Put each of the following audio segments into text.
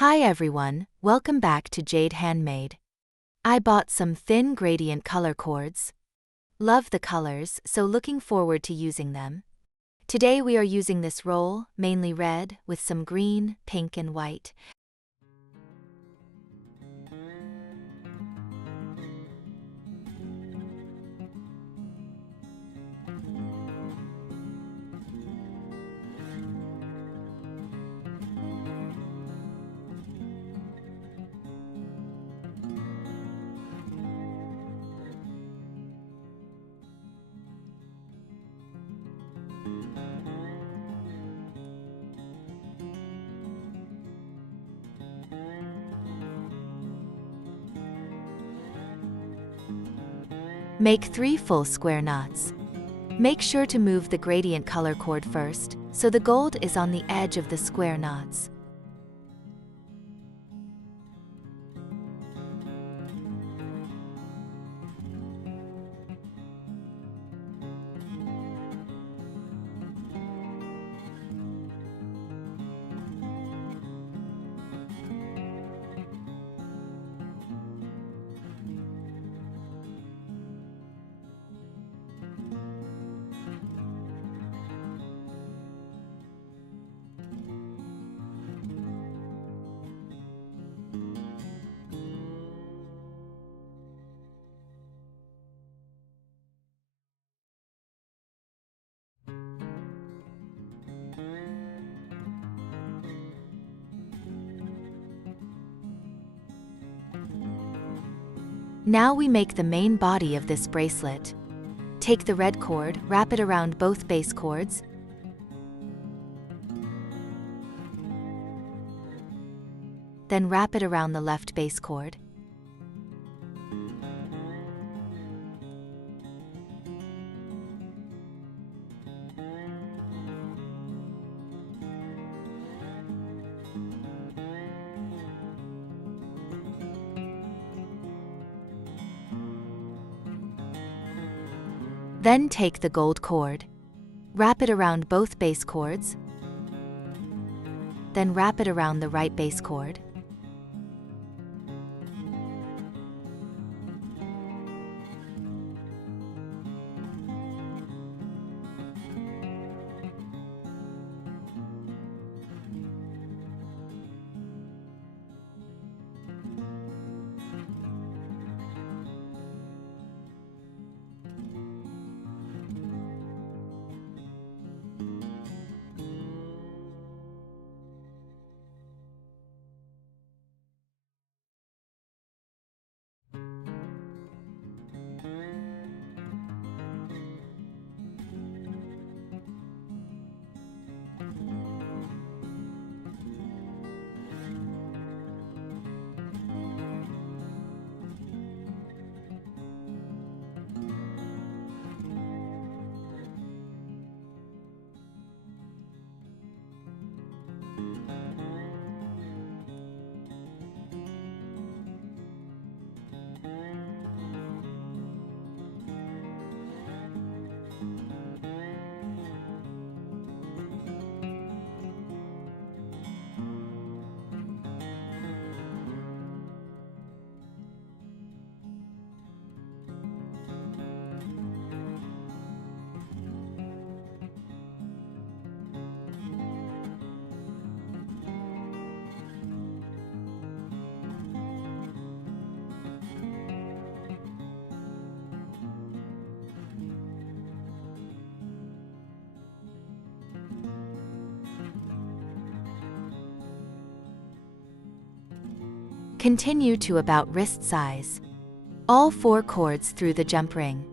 Hi everyone, welcome back to Jade Handmade. I bought some thin gradient color cords. Love the colors, so looking forward to using them. Today we are using this roll, mainly red, with some green, pink and white. Make 3 full square knots. Make sure to move the gradient color cord first, so the gold is on the edge of the square knots. Now we make the main body of this bracelet. Take the red cord, wrap it around both base cords. Then wrap it around the left base cord. Then take the gold cord. Wrap it around both base cords. Then wrap it around the right base cord. Continue to about wrist size. All 4 cords through the jump ring.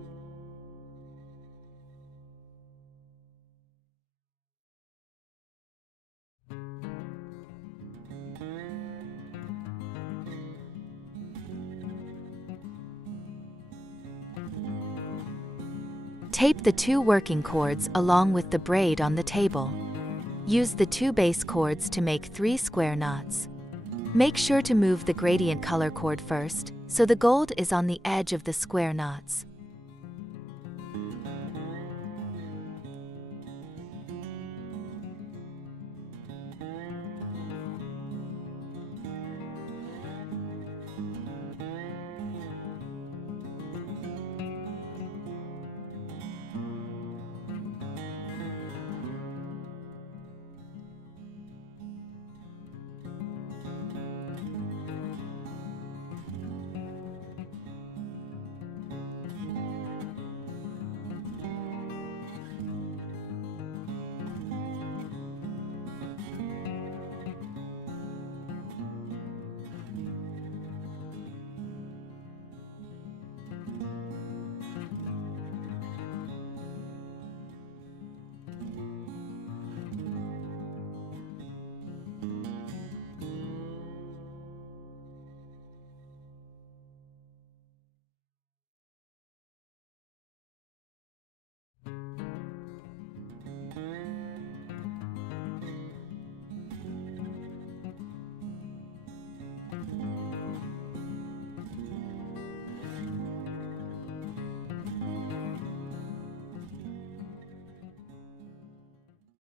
Tape the 2 working cords along with the braid on the table. Use the 2 base cords to make 3 square knots. Make sure to move the gradient color cord first, so the gold is on the edge of the square knots.